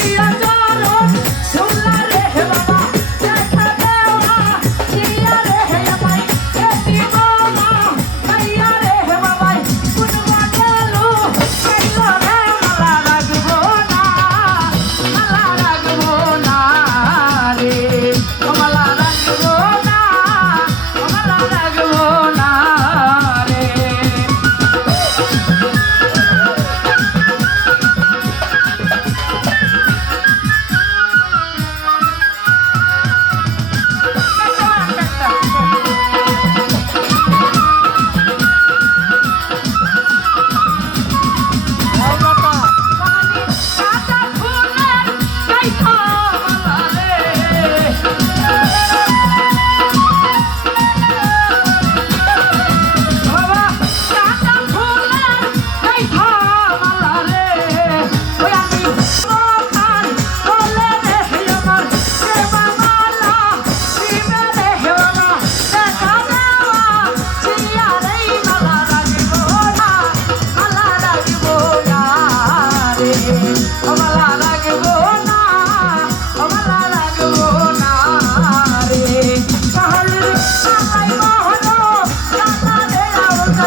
see, I don't.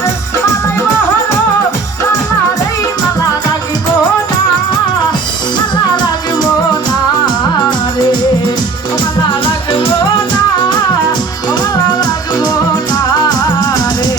Bye.